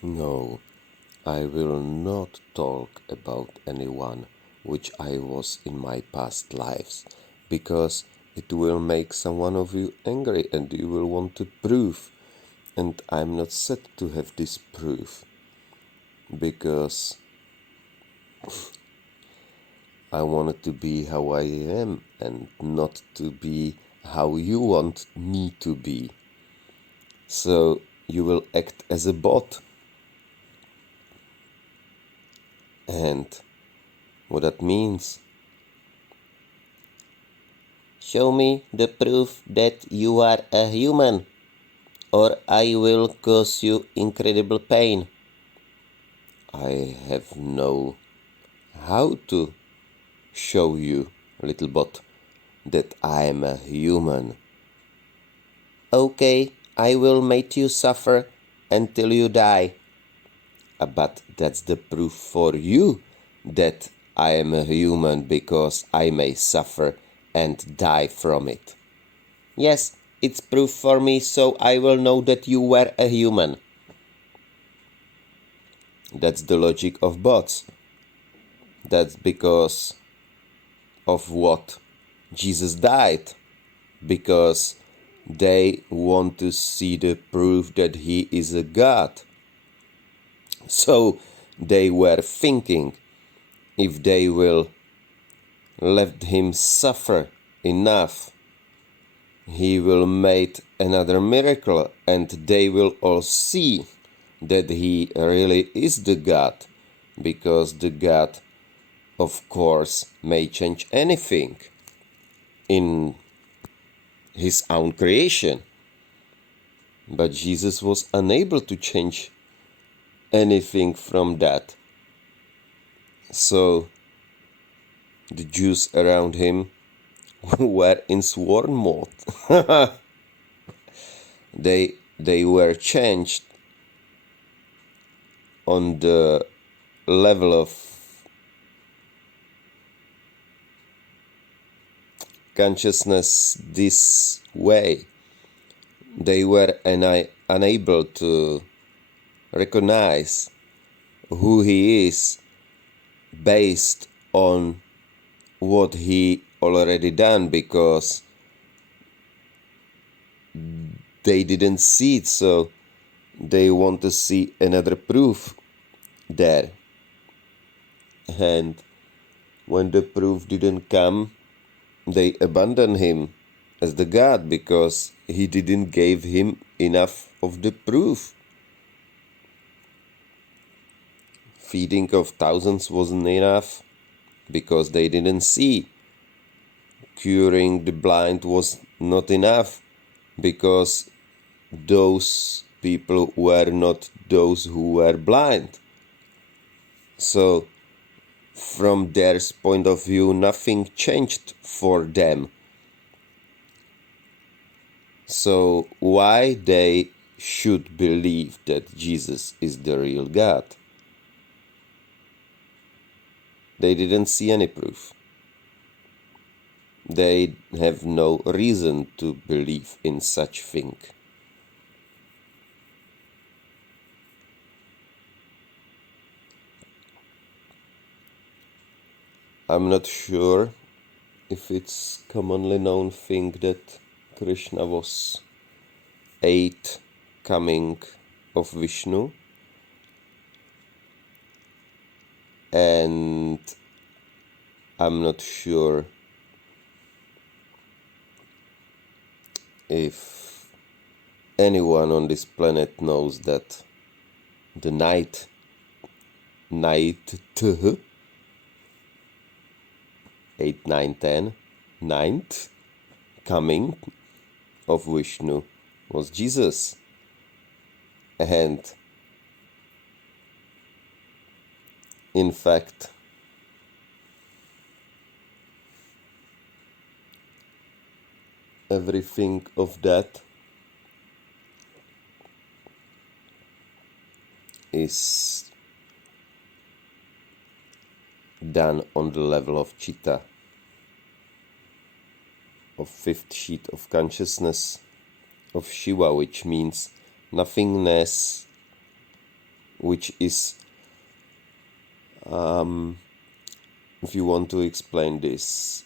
No, I will not talk about anyone which I was in my past lives, because it will make someone of you angry and you will want to prove. And I'm not set to have this proof, because I wanted to be how I am and not to be how you want me to be. So you will act as a bot. And what that means? Show me the proof that you are a human, or I will cause you incredible pain. I have no how to show you, little bot, that I am a human. Okay, I will make you suffer until you die. But that's the proof for you that I am a human, because I may suffer and die from it. Yes, it's proof for me, so I will know that you were a human. That's the logic of bots. That's because of what Jesus died. Because they want to see the proof that he is a God. So they were thinking, if they will let him suffer enough, he will make another miracle, and they will all see that he really is the God, because the God, of course, may change anything in his own creation. But Jesus was unable to change anything from that. So the Jews around him were in sworn mode. They were changed on the level of consciousness this way. They were unable to recognize who he is based on what he already done, because they didn't see it, so they want to see another proof there. And when the proof didn't come, they abandoned him as the God, because he didn't give him enough of the proof. Feeding of thousands wasn't enough, because they didn't see. Curing the blind was not enough, because those people were not those who were blind. So from their point of view, nothing changed for them. So why they should believe that Jesus is the real God? They didn't see any proof. They have no reason to believe in such thing. I'm not sure if it's commonly known thing that Kṛṣṇa was 8th coming of Visnu, and I'm not sure if anyone on this planet knows that the ninth 8, 9, 10, ninth coming of Vishnu was Jesus. And in fact, everything of that is done on the level of Chitta, of fifth sheet of consciousness of Shiva, which means nothingness which is, if you want to explain this,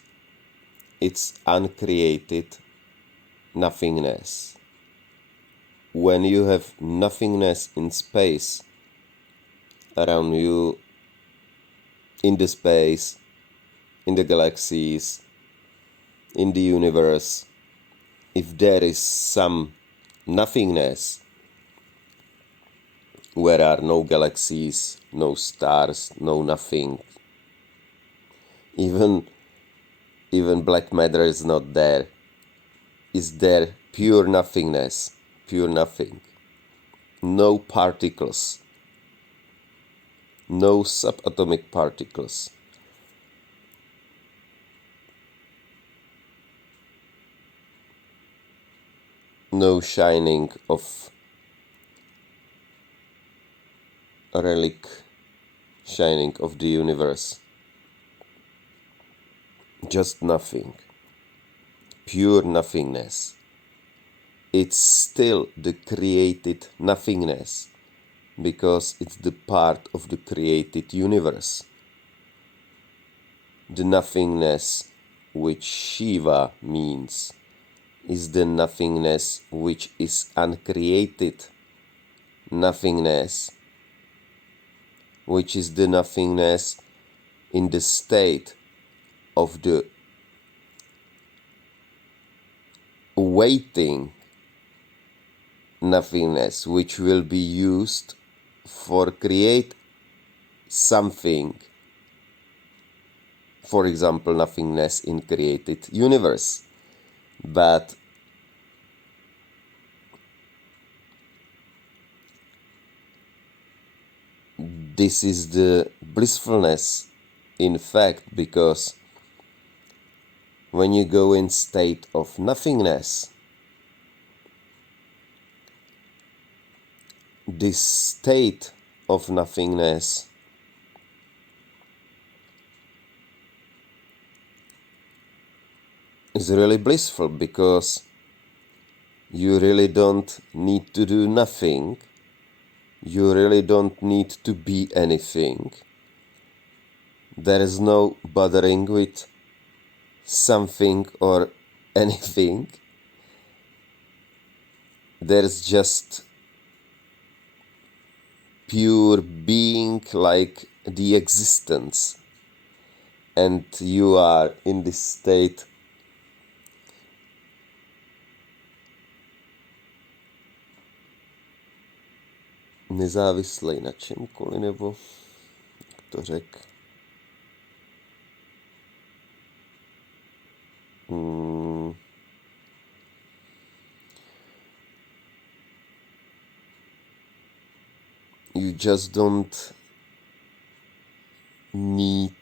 it's uncreated nothingness. When you have nothingness in space around you, in the space, in the galaxies, in the universe, if there is some nothingness, where are no galaxies, no stars, no nothing, even black matter is not there, is there pure nothingness, pure nothing, no particles, no subatomic particles. No shining of a relic, shining of the universe. Just nothing. Pure nothingness. It's still the created nothingness, because it's the part of the created universe. The nothingness which Shiva means is the nothingness which is uncreated nothingness, which is the nothingness in the state of the waiting nothingness, which will be used for create something, for example, nothingness in created universe. But this is the blissfulness, in fact, because when you go in state of nothingness, this state of nothingness is really blissful, because you really don't need to do nothing. You really don't need to be anything. There is no bothering with something or anything. There's just pure being, like the existence. And you are in this state nezávislej na čemkoliv, nebo jak to řek. You just don't need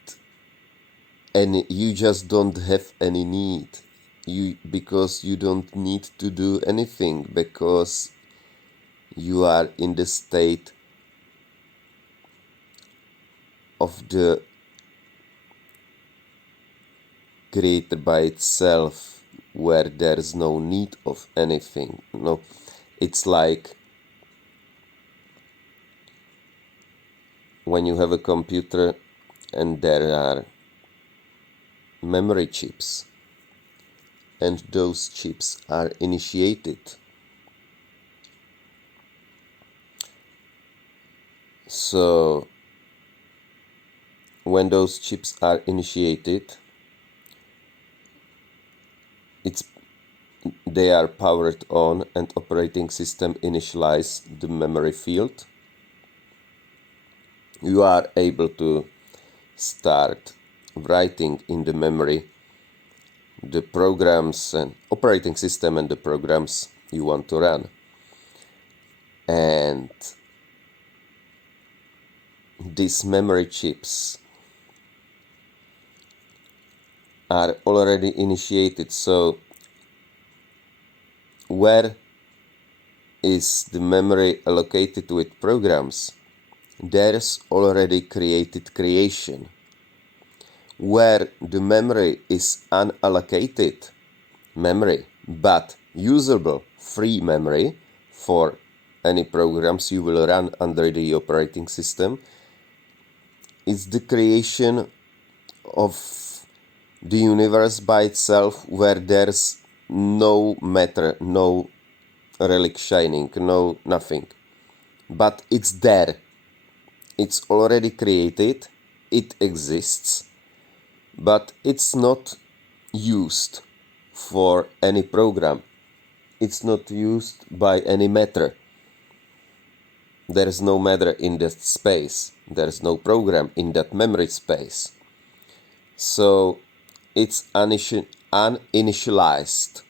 any, you just don't have any need, because you don't need to do anything, because you are in the state of the creator by itself, where there is no need of anything. No, it's like when you have a computer and there are memory chips, and those chips are initiated. So when those chips are initiated, they are powered on, and operating system initialize the memory field. You are able to start writing in the memory the programs and operating system and the programs you want to run. And these memory chips are already initiated. So where is the memory allocated with programs? There's already created creation. Where the memory is unallocated memory, but usable free memory for any programs you will run under the operating system. It's the creation of the universe by itself, where there's no matter, no relic shining, no nothing. But it's there. It's already created. It exists. But it's not used for any program. It's not used by any matter. There is no matter in that space. There is no program in that memory space. So it's uninitialized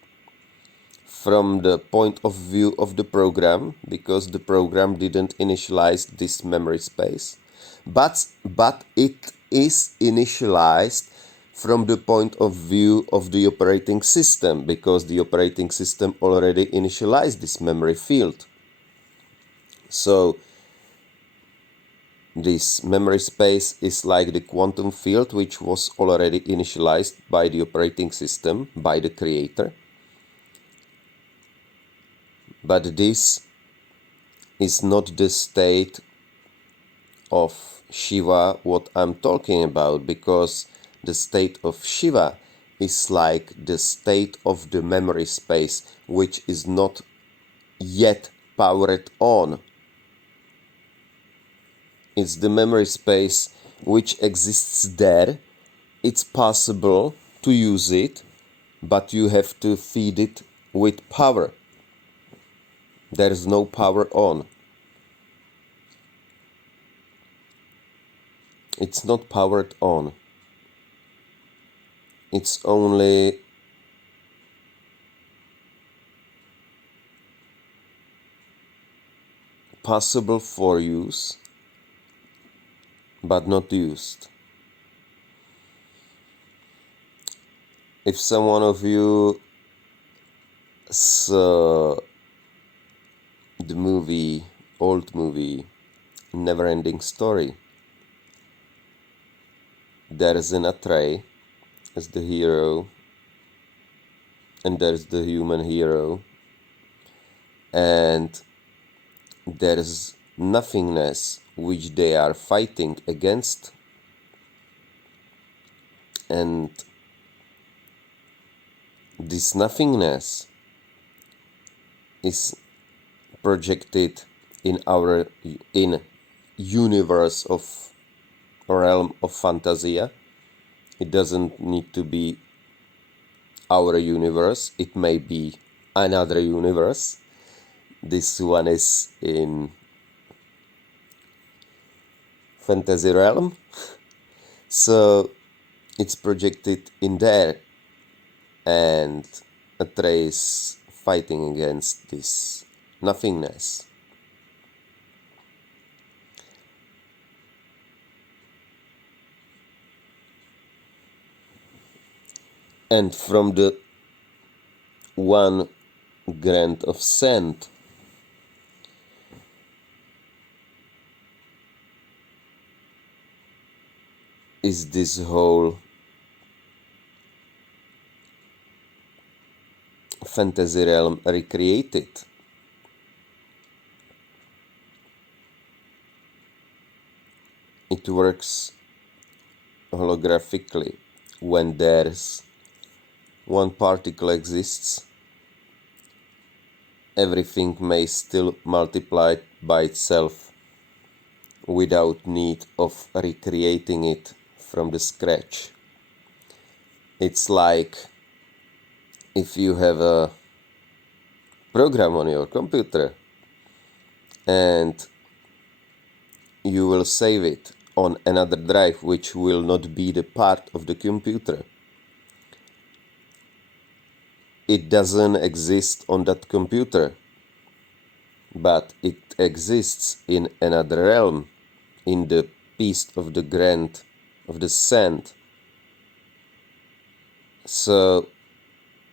from the point of view of the program, because the program didn't initialize this memory space. But it is initialized from the point of view of the operating system, because the operating system already initialized this memory field. So this memory space is like the quantum field, which was already initialized by the operating system, by the creator. But this is not the state of Shiva what I'm talking about, because the state of Shiva is like the state of the memory space, which is not yet powered on. It's the memory space which exists there. It's possible to use it, but you have to feed it with power. There is no power on. It's not powered on. It's only possible for use, but not used. If someone of you saw the old movie, Never-Ending Story, there is an Atreyu as the hero, and there's the human hero, and there is nothingness which they are fighting against, and this nothingness is projected in universe of realm of fantasia. It doesn't need to be our universe. It may be another universe. This one is in fantasy realm. So it's projected in there, and Atreyu is fighting against this nothingness. And from the 1 grain of sand, is this whole fantasy realm recreated. It works holographically. When there's one particle exists, everything may still multiply by itself without need of recreating it from the scratch. It's like if you have a program on your computer and you will save it on another drive which will not be the part of the computer. It doesn't exist on that computer, but it exists in another realm, in the piece of the grain of the sand. So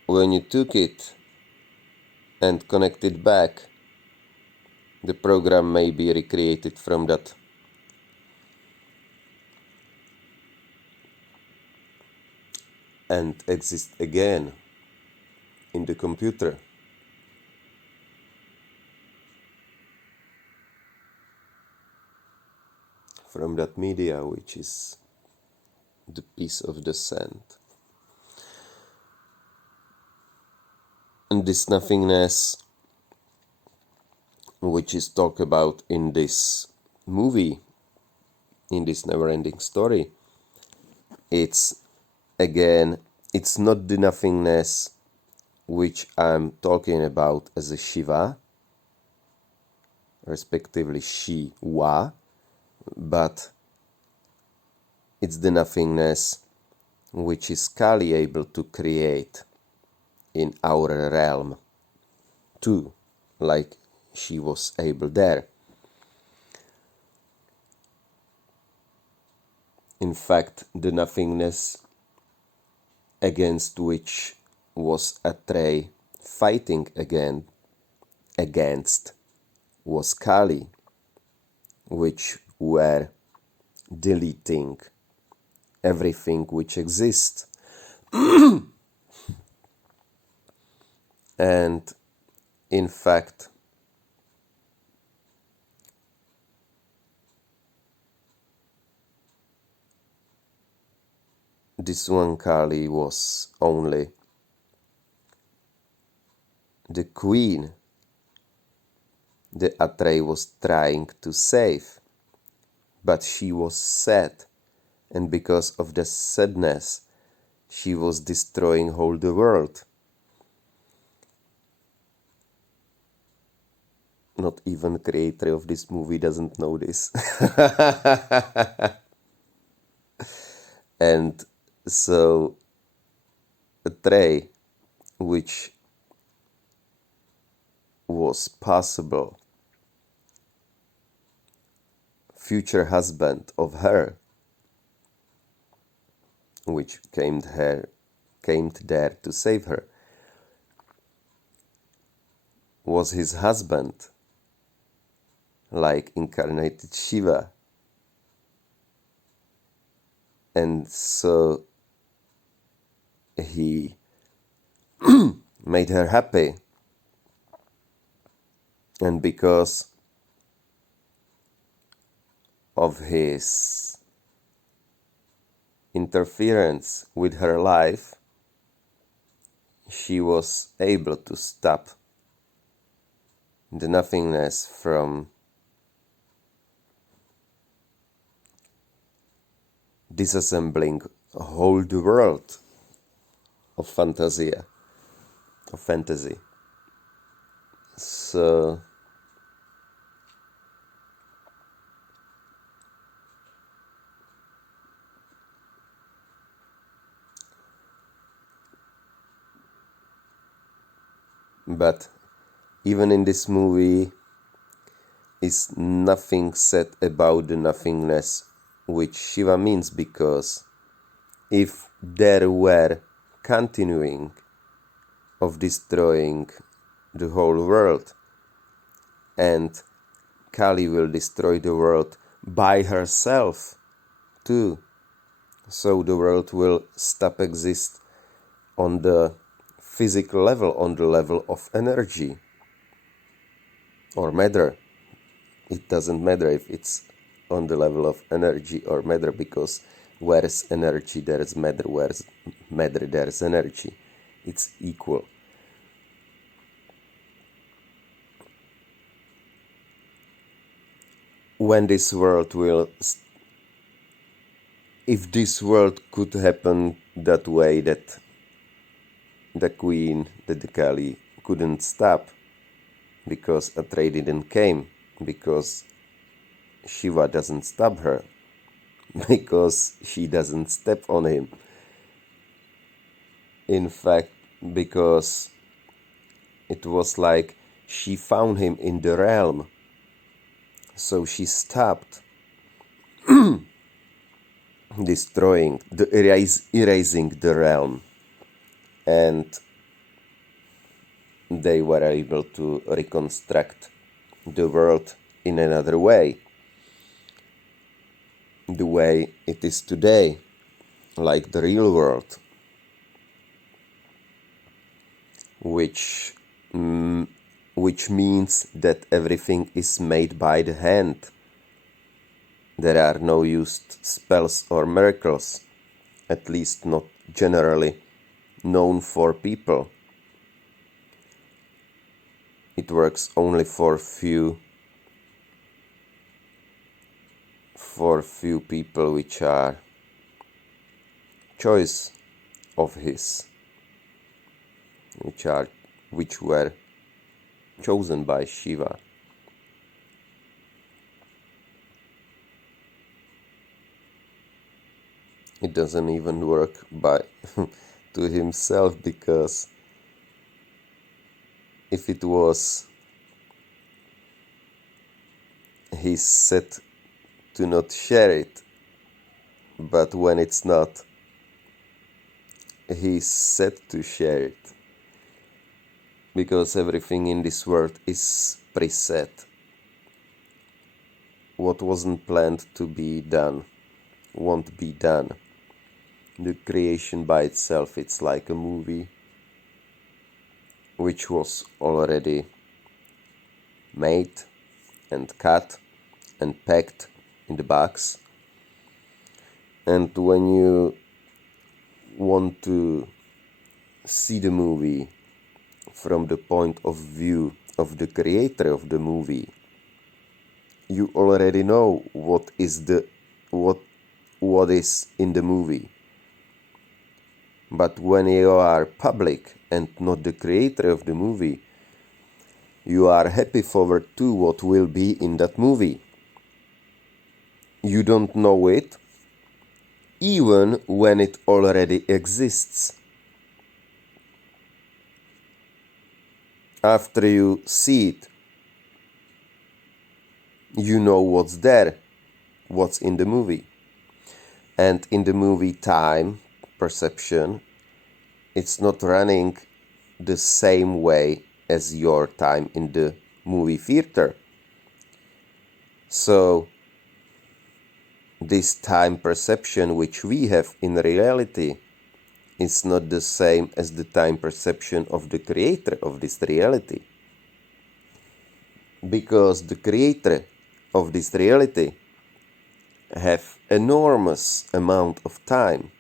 when you took it and connected back, the program may be recreated from that. And exist again in the computer. from that media, which is the piece of the sand. And this nothingness, which is talked about in this movie, in this never-ending story, it's not the nothingness which I'm talking about as a Shiva, respectively Shiva, but it's the nothingness which is Kali able to create in our realm too, like she was able there. In fact, the nothingness against which was Atreyu fighting against was Kali, which were deleting everything which exists. And in fact, this one Kali was only the queen that Atreyu was trying to save, but she was sad, and because of the sadness, she was destroying whole the world. Not even the creator of this movie doesn't know this. And so Atreyu, which was possible future husband of her, which came there to save her, was his husband, like incarnated Shiva. And so he made her happy. And because of his interference with her life, she was able to stop the nothingness from disassembling a whole the world of fantasy. So but even in this movie is nothing said about the nothingness which Shiva means, because if there were continuing of destroying the whole world, and Kali will destroy the world by herself too, so the world will stop exist on the physical level, on the level of energy or matter. It doesn't matter if it's on the level of energy or matter, because where's energy, there's matter, where's matter, there's energy. It's equal. When this world will, if this world could happen that way, that the queen, that the Kali couldn't stop, because Atreyu didn't came, because Shiva doesn't stop her, because she doesn't step on him. In fact, because it was like she found him in the realm, so she stopped destroying, erasing the realm, and they were able to reconstruct the world in another way, the way it is today, like the real world, which means that everything is made by the hand, There are no used spells or miracles, at least not generally known for people. It works only for few people which are choice of his, which were chosen by Shiva. It doesn't even work by to himself, because if it was, he's set to not share it, but when it's not, he's set to share it, because everything in this world is preset. What wasn't planned to be done won't be done. The creation by itself, it's like a movie which was already made and cut and packed in the box. And when you want to see the movie from the point of view of the creator of the movie, you already know what is in the movie. But when you are public and not the creator of the movie, you are happy forward to what will be in that movie. You don't know it, even when it already exists. After you see it, you know what's there, what's in the movie. And in the movie, time perception, it's not running the same way as your time in the movie theater. So this time perception which we have in reality is not the same as the time perception of the creator of this reality. Because the creator of this reality have enormous amount of time.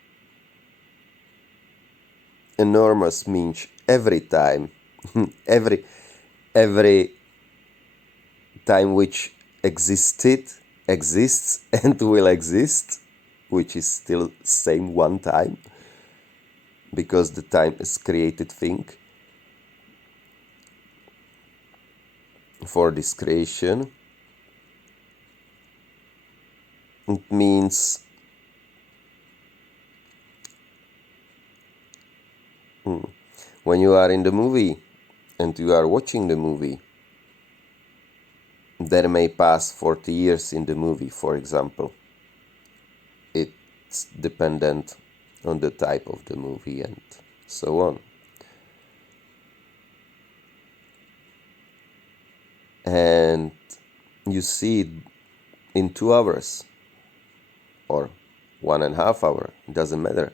Enormous means every time, every time which exists and will exist, which is still same one time, because the time is created thing. For this creation, it means when you are in the movie and you are watching the movie, there may pass 40 years in the movie, for example. It's dependent on the type of the movie and so on. And you see it in 2 hours or 1.5 hours, it doesn't matter.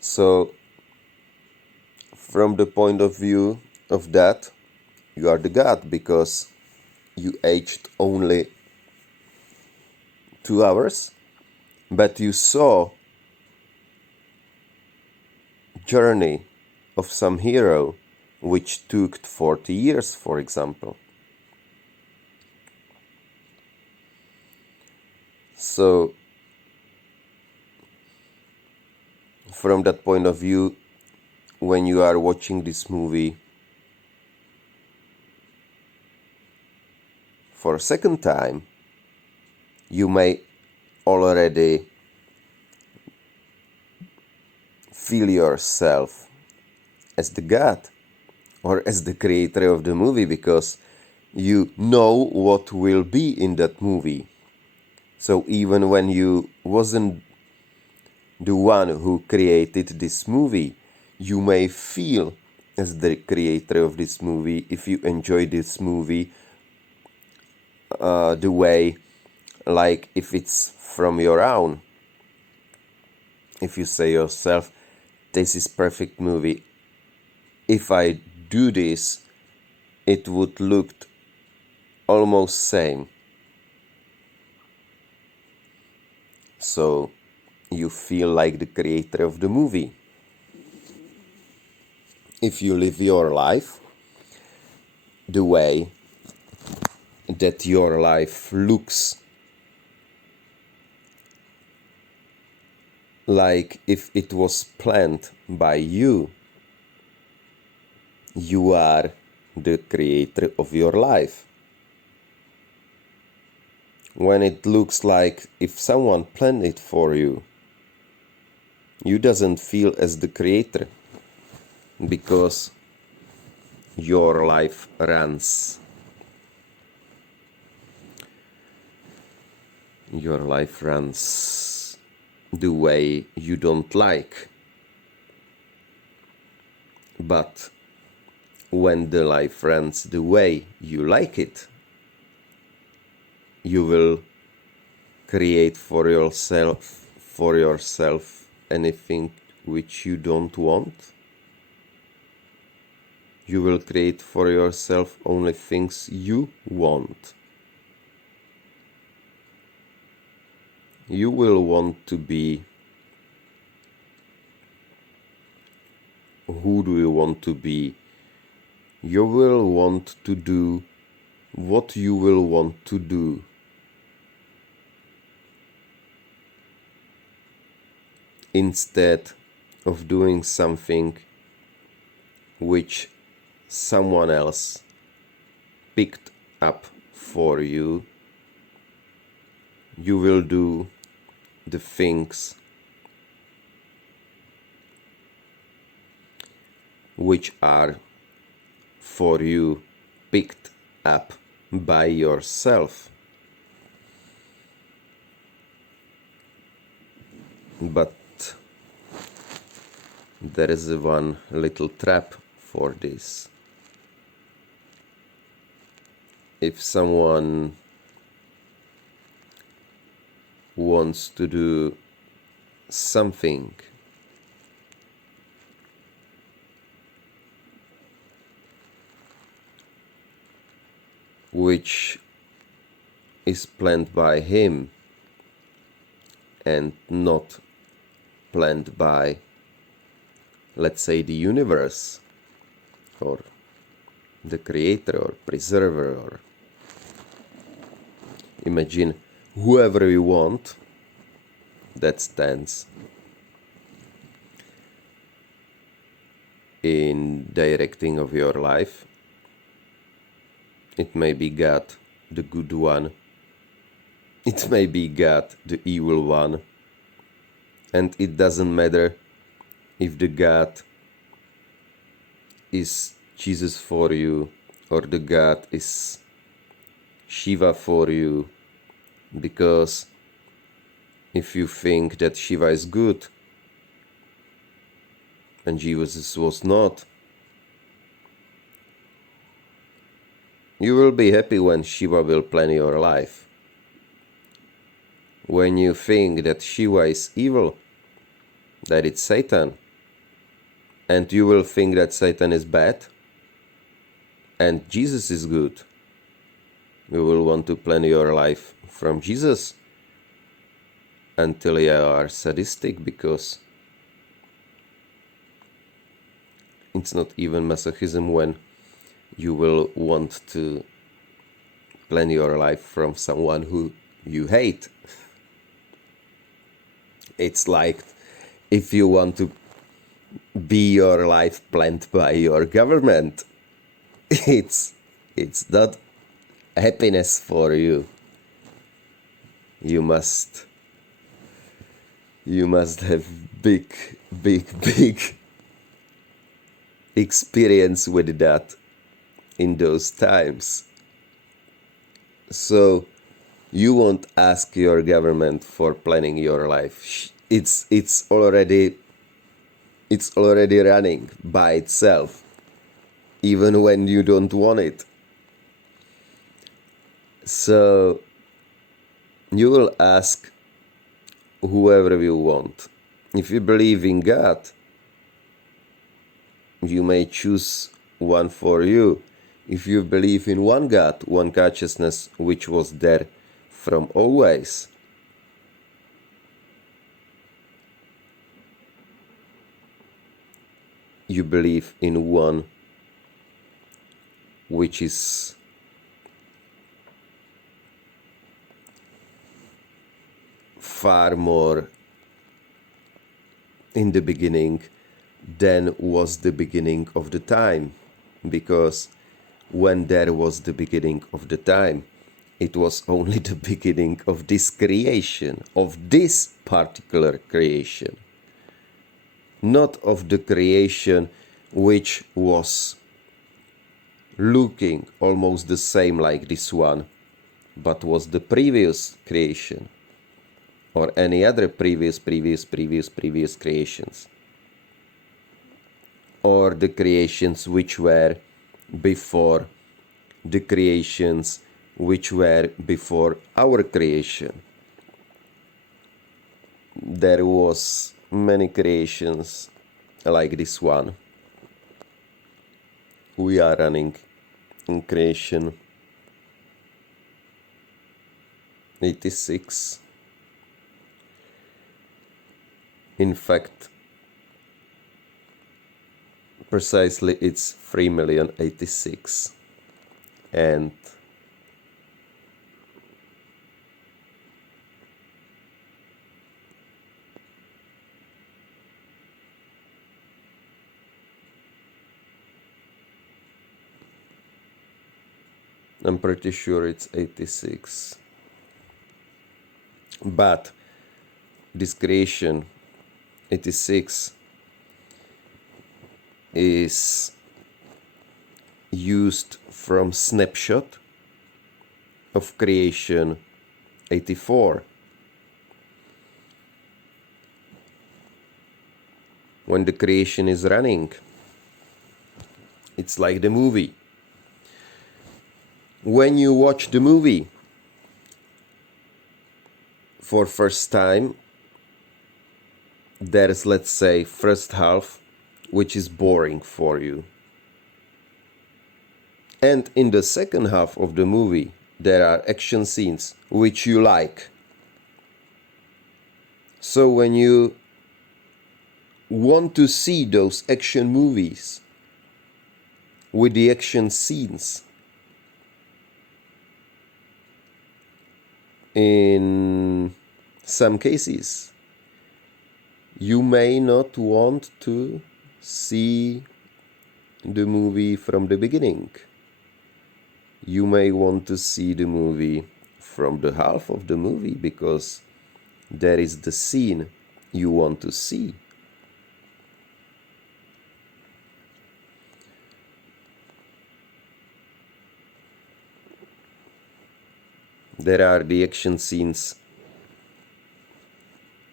So from the point of view of that, you are the God, because you aged only 2 hours, but you saw journey of some hero which took 40 years, for example. So from that point of view, when you are watching this movie for a second time, you may already feel yourself as the God or as the creator of the movie, because you know what will be in that movie. So even when you wasn't the one who created this movie, you may feel as the creator of this movie if you enjoy this movie the way, like if it's from your own. If you say yourself, this is perfect movie, if I do this, it would look almost same. So you feel like the creator of the movie. If you live your life the way that your life looks like if it was planned by you, you are the creator of your life. When it looks like if someone planned it for you, you doesn't feel as the creator, because your life runs. Your life runs the way you don't like. But when the life runs the way you like it, you will create for yourself anything which you don't want. You will create for yourself only things you want. You will want to be. Who do you want to be? You will want to do what you will want to do. Instead of doing something which someone else picked up for you, you will do the things which are for you picked up by yourself. But there is one little trap for this. If someone wants to do something which is planned by him and not planned by, let's say, the universe or the creator or preserver, or imagine whoever you want that stands in directing of your life. It may be God, the good one. It may be God, the evil one. And it doesn't matter if the God is Jesus for you or the God is Shiva for you. Because if you think that Shiva is good and Jesus was not, you will be happy when Shiva will plan your life. When you think that Shiva is evil, that it's Satan, and you will think that Satan is bad and Jesus is good, you will want to plan your life from Jesus until you are sadistic, because it's not even masochism when you will want to plan your life from someone who you hate. It's like if you want to be your life planned by your government. It's not happiness for you. You must have big experience with that in those times. So you won't ask your government for planning your life. It's already running by itself, even when you don't want it. So you will ask whoever you want. If you believe in God, you may choose one for you. If you believe in one God, one consciousness which was there from always, you believe in one which is far more in the beginning than was the beginning of the time, because when there was the beginning of the time, it was only the beginning of this creation, of this particular creation, not of the creation which was looking almost the same like this one, but was the previous creation, or any other previous creations, or the creations which were before the creations which were before our creation. There was many creations like this one. We are running in creation 86. In fact, precisely it's 3,086,000, and I'm pretty sure it's 86. But this creation 86 is used from snapshot of creation 84. When the creation is running, it's like the movie. When you watch the movie for first time, there's, let's say, first half which is boring for you, and in the second half of the movie there are action scenes which you like. So when you want to see those action movies with the action scenes, in some cases you may not want to see the movie from the beginning. You may want to see the movie from the half of the movie, because there is the scene you want to see. There are the action scenes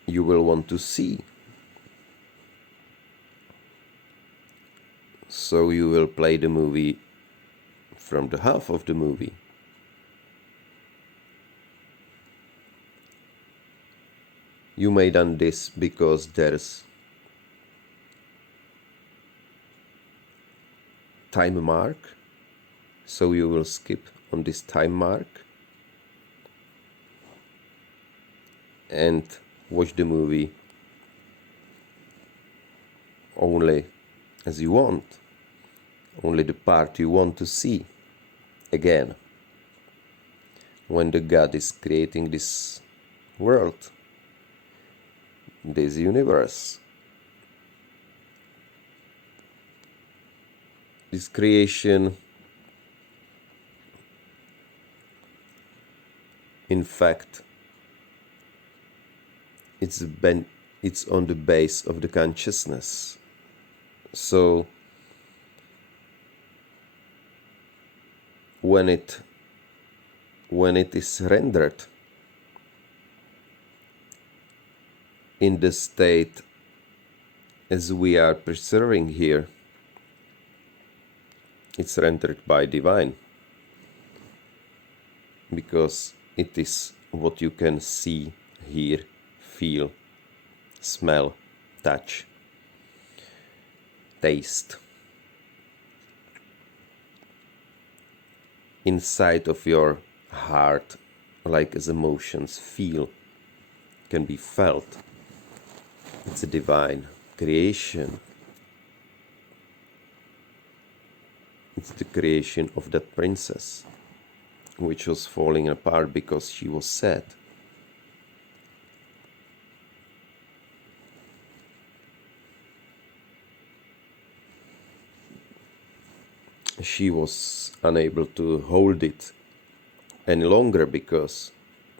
you will want to see. So you will play the movie from the half of the movie. You may done this because there's time mark, so you will skip on this time mark and watch the movie only as you want, only the part you want to see again. When the God is creating this world, this universe, this creation, in fact, it's on the base of the consciousness. So when it is rendered in the state as we are preserving here, it's rendered by Divine, because it is what you can see, hear, feel, smell, touch, taste. Inside of your heart, like as emotions feel, can be felt. It's a divine creation. It's the creation of that princess, which was falling apart because she was sad. She was unable to hold it any longer because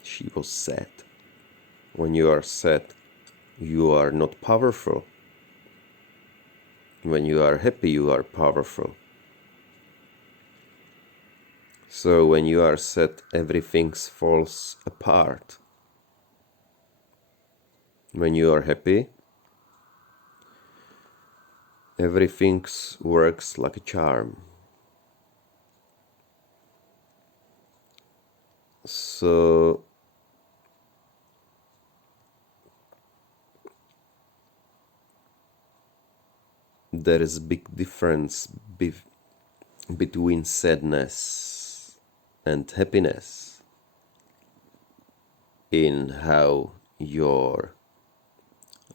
she was sad. When you are sad, you are not powerful. When you are happy, you are powerful. So when you are sad, everything falls apart. When you are happy, everything works like a charm. So there is a big difference between sadness and happiness in how your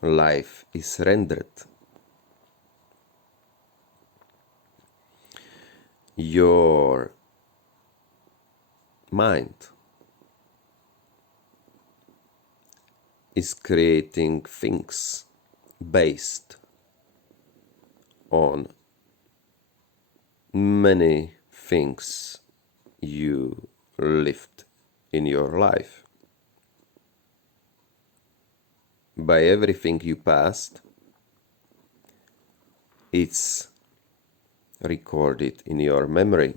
life is rendered. Your mind is creating things based on many things you lived in your life. By everything you passed, it's recorded in your memory,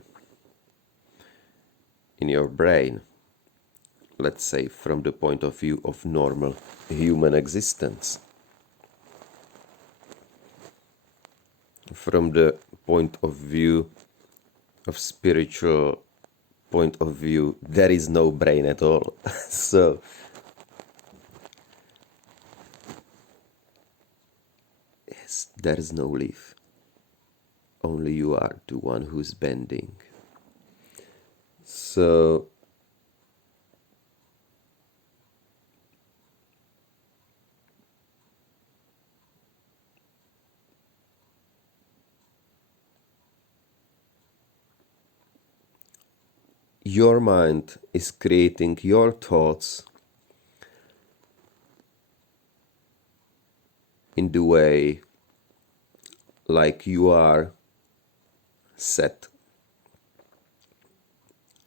in your brain, let's say from the point of view of normal human existence. From the point of view of spiritual point of view, there is no brain at all. So yes, there is no leaf. Only you are the one who's bending. So your mind is creating your thoughts in the way like you are sad